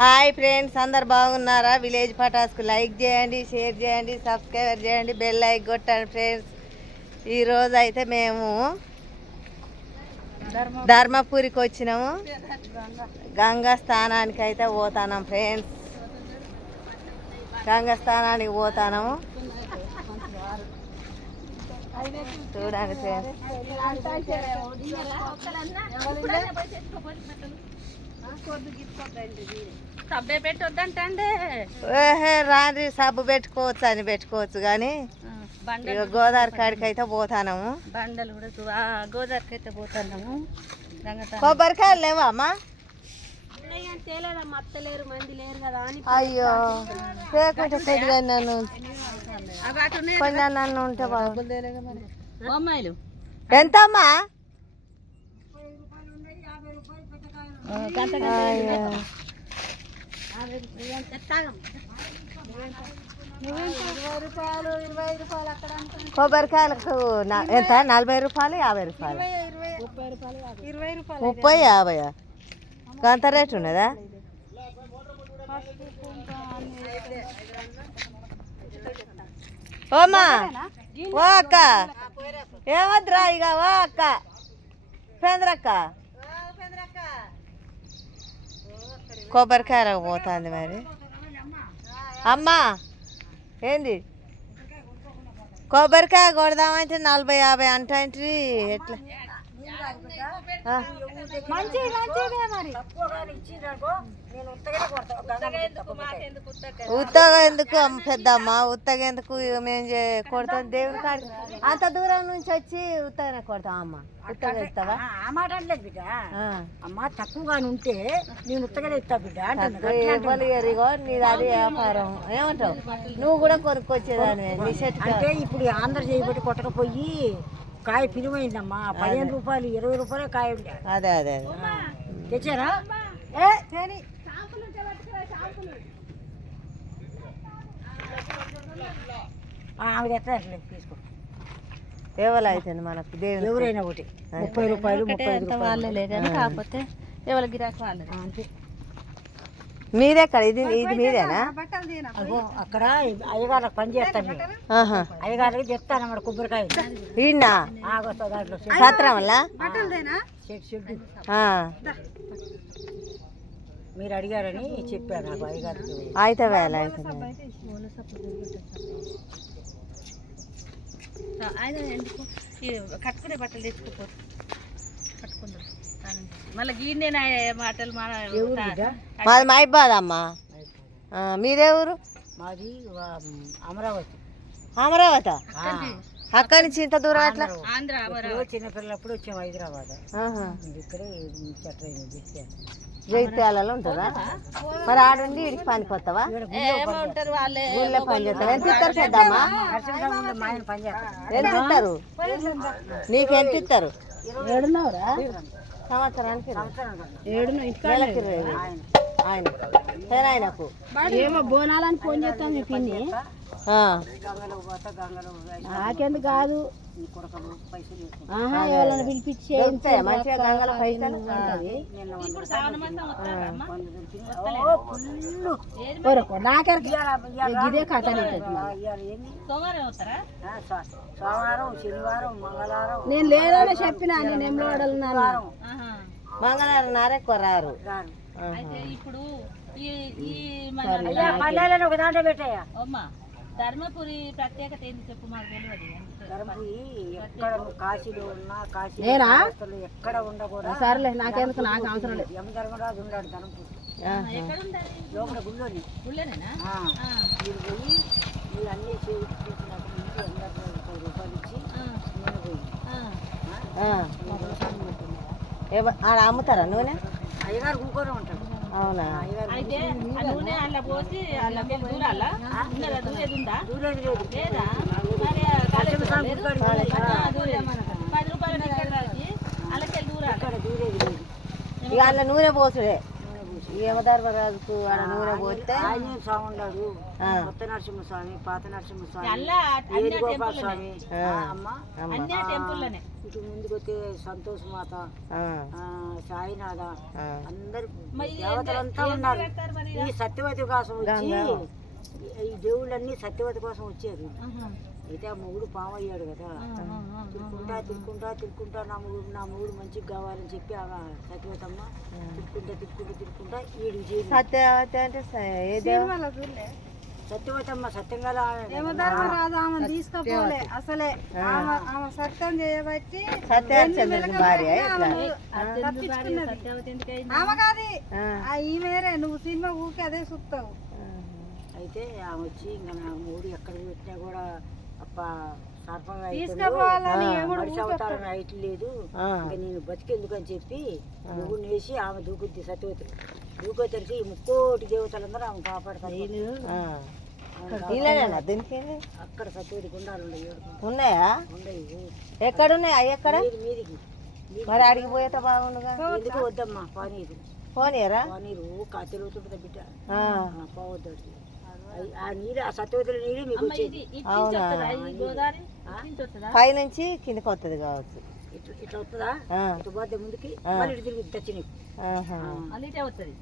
Hi friends అందరు బాగున్నారా? Village పటాస్కు లైక్ చేయండి షేర్ చేయండి సబ్స్క్రైబర్ చేయండి బెల్ లైక్ కొట్టండి ఫ్రెండ్స్. ఈరోజు అయితే మేము ధర్మపురికి వచ్చినాము. గంగా స్థానానికి అయితే పోతానం ఫ్రెండ్స్. గంగా స్థానానికి పోతాము చూడండి ఫ్రెండ్స్. సబ్బే పెట్టొద్దంటే ఏహే రాని సబ్బు పెట్టుకోవచ్చు అని పెట్టుకోవచ్చు కానీ గోదావరి కాడికి అయితే పోతాము బండలు కూడా గోదావరికి అయితే పోతున్నాము కొబ్బరికాయలు లేవా అమ్మా? తేలేదమ్మా అత్తలేరు మంది లేరు కదా అని అయ్యో లేకుంటే కొద్దిగా నన్ను కొంచెం నన్ను ఉంటే బాగు. బొమ్మాయిలు. ఎంతమ్మా గంట అయ్యో. రూపాయలు ఇరవై రూపాయలు అక్కడ అనుకుంటే కొబ్బరికాయలకు ఎంత? నలభై రూపాయలు యాభై రూపాయలు? ముప్పై యాభై అంత రేట్ ఉన్నదా? ఓమా ఓ అక్క. ఏమద్రా ఇక ఓ అక్క. పేంద్రక్క. కొబ్బరికాయలకు పోతుంది మరి. అమ్మా ఏంది? కొబ్బరికాయ కొడదామంటే నలభై యాభై అంటే ఎట్లా? ఆ. ఉత్తగా ఎందుకు అమ్మ పెద్దమ్మ? ఉత్తగా ఎందుకు మేము చే- కొడతాం దేవుని కాడి అంత దూరం నుంచి వచ్చి ఉత్తగానే కొడతాం అమ్మ. ఉత్తగా ఇస్తావా? ఆ మాట అనలేదు బిడ్డ. అమ్మ తక్కువగా ఉంటే నేను ఉత్తగానే ఇస్తా బిడ్డ తక్కువ ఇవ్వాలి ఇగో నీది అది వ్యాపారం. ఏమంటావు? నువ్వు కూడా కొనుక్కొచ్చేదాన్ని నీ చెట్టు అంటే ఇప్పుడు ఆంధ్ర చేయబట్టి కొట్టకపోయి కాయ పిలువైందమ్మా. పదిహేను రూపాయలు ఇరవై రూపాయలే కాయ అదే అదే అదే. తెచ్చారా? ఏ? ఆమె తెచ్చట్లేదు తీసుకో. ఎవరు అవుతుంది మనకు? దేవుని ఎవరైనా ఒకటి. ముప్పై రూపాయలు ముప్పై వాళ్ళే కానీ కాకపోతే ఎవరి గిరాకు వాళ్ళది ఆ, అంతే. మీరెక్కడ ఇది ఇది మీదేనా? అగో అక్కడ అయ్యగారికి పని చేస్తాను అయ్యగారికి చెప్తాను అన్నమాట కొబ్బరికాయ ఈయన సత్రం వల్ల? షెడ్ షెడ్ ఆ. మీరు అడిగారని చెప్పాను నాకు అయ్యగారికి అయితే వేళ. అయితే. ఆయన ఎందుకు? కట్టుకునే బట్టలు తెచ్చుకోపోరు కట్టుకుందాం. మళ్ళీ గీనే మాటలు మాది మైబాద్ అమ్మా. ఆ, మీదే ఊరు? మాది అమరావతి. అమరావతి. అక్కడి నుంచి ఇంత దూరం ఎప్పుడో చిన్నపిల్లప్పుడు వచ్చాము హైదరాబాద్. ఆహా. ఇక్కడే చెట్టు జగిత్యాలలో ఉంటుందా? మరి ఆడుండి ఇడికి పనికి వస్తావా ఏమంటారు వాళ్ళే. ఊళ్ళో పని చేస్తావా ఎంత ఇస్తారు పెద్దమ్మా? ఎంత ఇస్తారు? నీకు ఎంత ఇస్తారు? సంవత్సరానికి ఏడు నెలకి. ఆయన. ఆయనకు. ఏమో బోనాలని ఫోన్ చేస్తాం మీ పిన్ని. నాకెందుకు కాదు. ఎవరైనా పిలిపించి మంచిగా గంగల పైసలు? ఇదే కథ నేను లేదని చెప్పిన నేను ఆహా. మంగళవారం నారెక్కువ రారు. అయితే ఇప్పుడు ఈ ఈ మన ఒక దాంట్లో పెట్టాయా అమ్మ ధర్మపురి ప్రత్యేకత ఏంది చెప్పు మాకు తెలియదు. ధర్మపురి ఎక్కడ నువ్వు కాశీలో ఉన్నా కాశీ నేనా? ఎక్కడ ఉండకూడదు సర్లే నాకెందుకు నాకు అవసరం లేదు. యమ ధర్మరాజు ఉన్నాడు ధర్మపురి. ఎక్కడ లోపల గుళ్ళోని. మీరు పోయి మీరు అన్నీ అందరికీ ముప్పై రూపాయలు ఇచ్చి ఆ, నేను పోయి. ఆ. ఆ. ఎవ- ఆడ అమ్ముతారా నూనె? అయ్యగారు కూకొని ఉంటాడు అవునా? అయితే ఆ నూనె అలా పోసి అలా దూరాలా? ఉన్నదా దూరేది ఉందా? దూరేది లేదు. లేదా? మరి కాలేజీ పది రూపాయల అలాగే దూరాలి. ఇక్కడ దూరేది లేదు. ఇక అందులో నూనె పోసుడే. యమధర్మరాజుకు నూనె పోతే ఆంజనేయ స్వామి ఉన్నాడు. కొత్త నరసింహస్వామి పాత నరసింహస్వామి అల్లా అన్ని వేణుగోపాల స్వామి ఆ, అమ్మ ఇటు ముందుకు వస్తే సంతోష్ మాత ఆ, ఆ, సాయినాథ ఆ. అందరు దేవతలంతా ఉన్నారు. ఈ సత్యవతి కోసం వచ్చి ఈ దేవుళ్ళన్నీ సత్యవతి కోసం వచ్చారు. అయితే ఆ మొగుడు పామయ్యాడు కదా. ఆ, ఆ, ఆ. తిరుక్కుంటా తిరుక్కుంటా తిరుక్కుంటా నా మొగుడు నా మొగుడు మంచిగా కావాలని చెప్పి ఆమె సత్యవతమ్మ తిరుక్కుంటా తిరుక్కుంటా తిరుక్కుంటా ఈడు సత్యవతి అంటే సత్యవతమ్మ సత్యంగా తీసుకపోలే. అసలే ఆమె ఆమె సత్యం చేయబట్టి ఆ? ఆమె కాదు. ఆ, ఆ ఈమెరే నువ్వు సినిమా ఊకే అదే చూస్తావు. అయితే ఆమె వచ్చి ఇంకా నా మూడు ఎక్కడ పెట్టినా కూడా హైట్ లేదు. నేను బతికెందుకు అని చెప్పి ముగ్గురు వేసి ఆమె దూకుద్ది సత్యవతి దూకొచ్చరికి ఈ ముక్కోటి దేవతలందరూ ఆమె కాపాడతారు. అక్కడ సత్యవతి గుండాలు ఉన్నాయి? ఏడుకు. ఉన్నాయా ఎక్కడ? మీది మీదికి. మరి అడిగి పోయేట బాగుండుగా? ఎందుకు వద్దమ్మా? పానీరు పానీరు కా తెలుగుతుంటుంది బిడ్డ పోవద్దు ఆ నీళ్ళు ఆ సత్యవతుల నీళ్ళు మీకు వచ్చేది? పైనుంచి కిందకి వస్తుంది కావచ్చు. ఇట్లా ఇట్లా వస్తుందా ఆ, ఇటు పోతే ముందుకి మళ్ళీ ఇటు తిరిగి ఆహా. వస్తుంది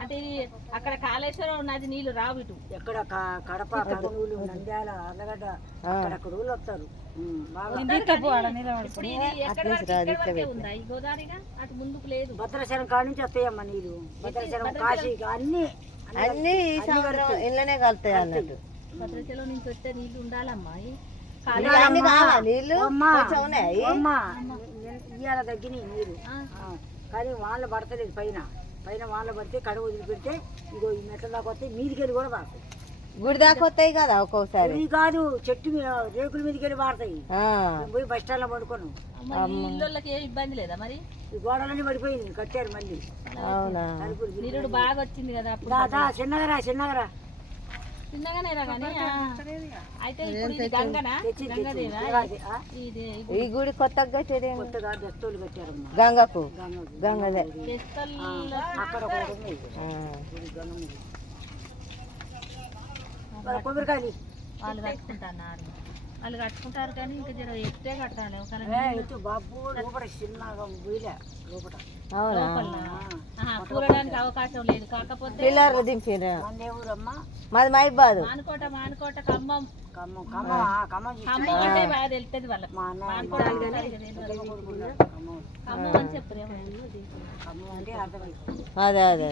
అంటే ఇది అక్కడ కాళేశ్వరం ఉన్నది నీళ్ళు రావు ఇటు. ఎక్కడ క- కడప కర్నూలు నంద్యాల అర్లగడ్డ అక్కడక్కడ ఊళ్ళు వస్తారు. ఉమ్, బాగా ఇప్పుడు ఇది ఎక్కడ వరకు ఇక్కడ వరకే ఉందా? ఈ గోదావరిగా అటు ముందుకు లేదు. భద్రాచలం కాడ నుంచి వస్తాయమ్మా నీళ్ళు భద్రాచలం కాశీ అన్ని అన్ని ఈ సంవత్సరం ఇళ్ళనే కలుతాయి అన్నట్టు. భద్రాచలం నుంచి వస్తే నీళ్ళు ఉండాలమ్మా అన్ని కావా? నీళ్ళు కొంచెం ఉన్నాయి? అమ్మా ఇవాళ తగ్గినాయి నీరు. కానీ వాళ్ళ పడతలేదు పైన. పైన వాళ్ళ పడితే కడ వదిలిపెడితే ఇగో ఈ మెట్ల దాకా వస్తే మీదికి వెళ్ళి కూడా పడతాయి గుడి దాకా వస్తాయి కదా ఒక్కొక్కసారి ఇది కాదు చెట్టు మీద రేకుల మీదకి వెళ్ళి నేను పోయి బస్ స్టాండ్లో పడుకోను. అమ్మ ఈ ఇల్లులకి ఏ ఇబ్బంది లేదా మరి? ఈ గోడలన్నీ పడిపోయింది కట్టారు మళ్ళీ. అవునా. నిరుడు బాగా వచ్చింది కదా అప్పుడు దా, దా, చిన్నగరా చిన్నగరా చిన్నగానే అయితే ఈ గుడి కొత్తగా కట్టేది కొత్తగా కట్టారమ్మా. గంగకు. గంగదే. అక్కడ ఒకటి ఉంది ఆ, గుడి గంగమ్మ గుడి. మరి కొబ్బరికాయలు. వాళ్ళు కట్టుకుంటున్నారు. వాళ్ళు కట్టుకుంటారు కానీ ఇంకా జర ఎట్టే కట్టాలి. ఎత్తు బాబు లోపల చిన్నగా వీలే లోపల. అవకాశం లేదు. కాకపోతే పిల్లర్లు మాది మైబాదు. మానుకోట మానుకోట ఖమ్మం. ఖమ్మం ఖమ్మం ఖమ్మం అంటే బాగా తెలుస్తుంది వాళ్ళకి. ఖమ్మం. అని చెప్పరు అదే. అదే.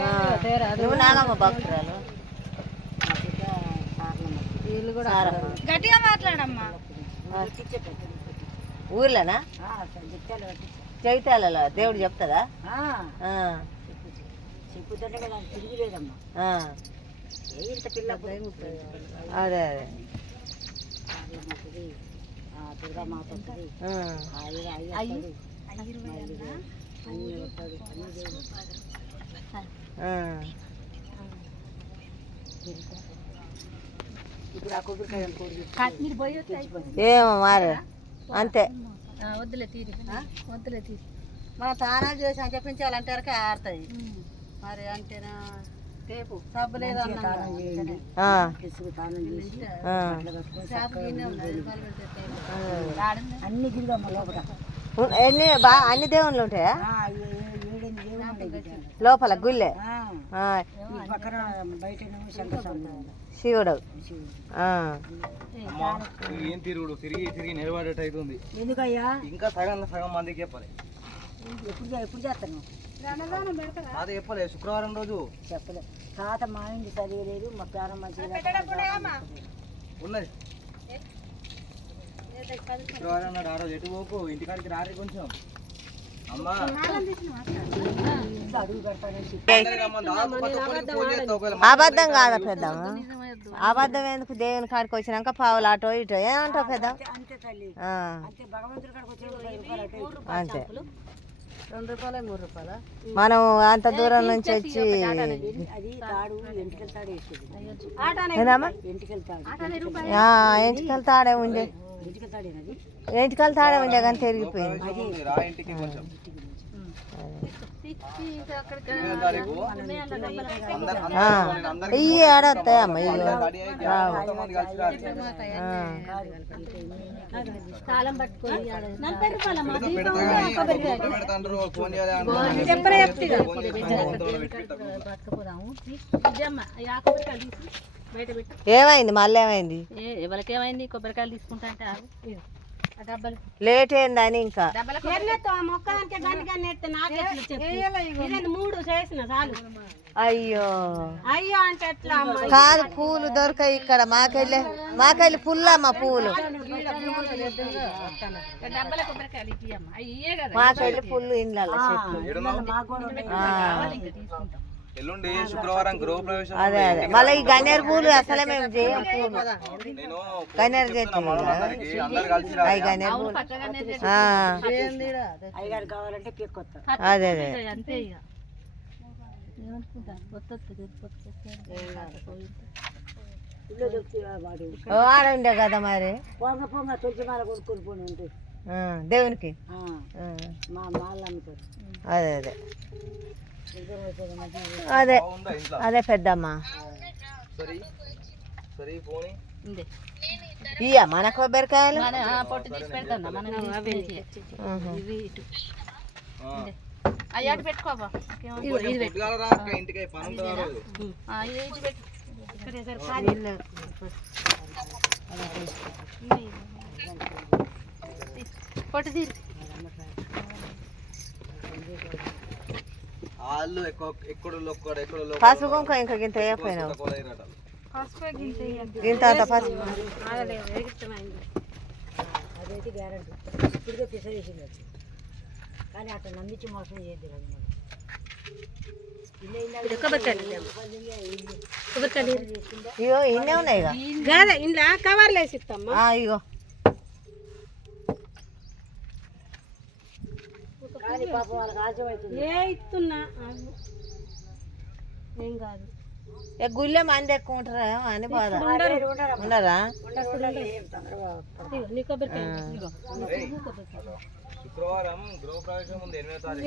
ఆ, నువ్వు నాగమ్మ భక్తురాలు. వీళ్ళు కూడా. గట్టిగా మాట్లాడమ్మా. ఊర్లోనా. చైతాలలో దేవుడు చెప్తుందా అదే అదే. ఏమో మరి అంతే. వద్దులే తీరి. వద్దులే తీరి. మన తానాలు చేసి అని చెప్పించాలంటే ఆడుతుంది మరి సబ్బు. అన్ని లోపల. ఎన్ని బా అన్ని దేవుళ్ళు ఉంటాయా. లోపల గుళ్ళే? శివుడు. ఏం తిరుగుడు? తిరిగి తిరిగి నిలబడేట అవుతుంది ఎందుకయ్యా? ఇంకా సగం సగం మందికి చెప్పాలి. ఎప్పుడు ఎప్పుడు చేస్తాను? అది చెప్పలే శుక్రవారం రోజు. చెప్పలే. తాత మా ఇంటి చదివలేదు మా ప్రాణం మంచిగా ఉన్నది. శుక్రవారం నాడు ఆ రోజు ఎటు పోకు? ఇంటికాడికి రారి కొంచెం. అమ్మా. అబద్ధం కాదా పెద్దమ్మ? అబద్ధం ఎందుకు? దేవుని కాడికి వచ్చినాక పావులు అటో ఇటో ఏమంటావు పెద్ద అంతే రెండు రూపాయలు మూడు రూపాయల? మనం అంత దూరం నుంచి వచ్చి అది తాడు ఎంటికల తాడు వేసేది. ఏదమ్మా? ఎంటికల తాడు. ఆ, ఎంటికల తాడే ఉండే. ఎంటికల తాడే ఉండే కానీ తిరిగిపోయింది ఇవి బయట పెట్టు ఏమైంది? మళ్ళీ ఏమైంది? ఏ ఎవరికి ఏమైంది కొబ్బరికాయలు తీసుకుంటా అంటే లేట్ అయిందని ఇంకా. డబ్బాలకు మూడు చేసిన చాలు. అయ్యో. అయ్యో అంటే కాదు పూలు దొరకాయి ఇక్కడ మాకెళ్ళి మాకెళ్ళి పుల్లమ్మ పూలు. మాకెళ్ళి పుల్లు ఇండ్ల చెట్లు. ఎల్లుండి శుక్రవారం గృహ ప్రవేశం అదే. అదే మళ్ళీ ఈ గన్నేరు పూలు అసలే మేము చేయం పూలు. నేను గన్నేరు చెప్తున్నా చెట్లు మనోళ్ళ అందరికీ, అందరు కలిసి రా. అవి గన్నేరు పూలు. ఆ, అదే అదే. ఓ, ఆడ ఉండే కదా మరి. పొంగ పొంగ తులసి మాల కొనుక్కొని పోని ఉంటాయి ఆ, దేవునికి. ఆ, ఆ, మా మాల అమ్ముతారు. అదే అదే. అదే. అదే పెద్దమ్మ. సరే? సరే పోనీ. ఉంది. ఇయ్య మన కొబ్బరికాయలు. అయ్యాటి పెట్టుకోబా కొంచెం పొద్దుగాల రా అక్క ఇంటికి పని. ఇది ఇటు పెట్టు. పొట్టు తీరు వాళ్ళు ఎక్కువ ఎక్కడోళ్ళు ఒక్కడు ఎక్కడోళ్ళు పసుపు కుంకుమ ఇంకా గింత వేయపోయినావు గింత అంత పసుపు? అదైతే గ్యారంటీ ఇప్పటికే పిసరేసింది వచ్చి. కానీ అట్లా నమ్మించి మోసం చేయద్దు ఇగో ఇన్నే ఉన్నాయి ఇంట్లో కవర్లు వేసి ఇస్తామ్మా ఇగో కానీ పాపం వాళ్ళకి ఆశమవుతుంది ఏ ఇస్తున్నా ఆగు. ఏం కాదు. ఏ గుళ్ళె మంది ఎక్కువ ఉంటారేమో అని బాధ ఉండరు. శుక్రవారం ఉంది ఎనిమిదో తారీఖు.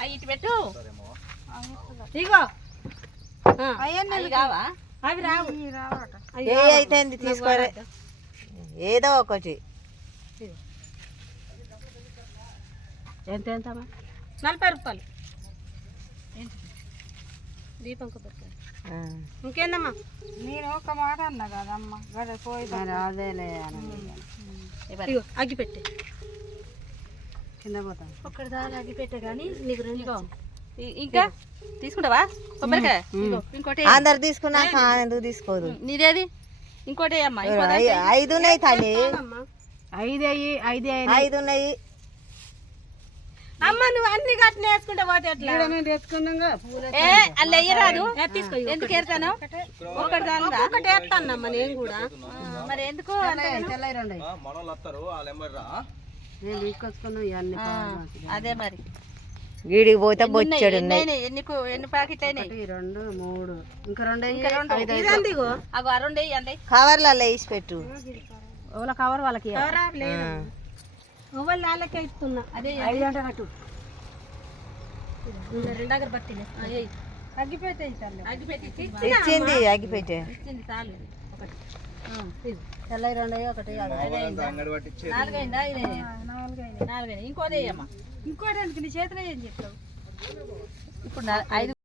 అవి ఇటు పెట్టు. ఇగో అవి కావా అవి రావు? ఏ అయితే ఏంది తీసుకోరే. ఏదో ఒకటి. ఎంత ఎంతమ్మా నలభై రూపాయలు. దీపం కొబ్బరికాయ. ఇంకేందమ్మా? నేను ఒక మాట అన్నా కదమ్మా గడ పోయి అదేలే ఇగో అగ్గి పెట్టే కింద పోతాను. ఒక్కడి దాని అగ్గి పెట్టే కానీ నీకు రెండు ఇంకా? తీసుకుంటావా? కొబ్బరికాయ? ఇగో, ఇంకోటి అందరు తీసుకున్నాక ఎందుకు తీసుకోదు? నీదేది? ఇంకోటి అమ్మా ఐదు ఉన్నాయి తల్లి. ఐదు అయ్యి ఐదు ఐదు ఉన్నాయి అమ్మ నువ్వు అన్ని కట్టిన వేసుకుంటే పోతే ఎట్లా? ఏ అల్ల ఎయ్యరాదు? ఎందుకు ఏరుతాను? ఒకటి దాని ఒకటి వేస్తానమ్మా నేను కూడా. మరి ఎందుకు అదే మరి. గీడికి పోతే? బొచ్చడు ఎన్ని ఉన్నాయి అయినాయి? ఎన్ని ప్యాకెట్లు అయినాయి? రెండు మూడు. ఇంకా రెండు ఇంకా రెండు. ఇదిగో అగో ఆ రెండు వేయి అండి. కవర్లలో వేసి పెట్టు. కవర్ వాళ్ళకి. ఎవరు వాళ్ళకే ఇస్తున్నా. అదే ఐదు గంట కట్టు. రెండు ఇచ్చింది అగ్గిపెట్టే ఇచ్చింది చాలు. ఒకటి. తెల్లవి రెండు ఒకటి నాలుగైందా? ఐదైందా నాలుగైంది ఇంకోటి వేయమ్మా ఇంకోటి ఎందుకు? నీ చేతిలో ఏం చెప్తావు ఇప్పుడు ఐదు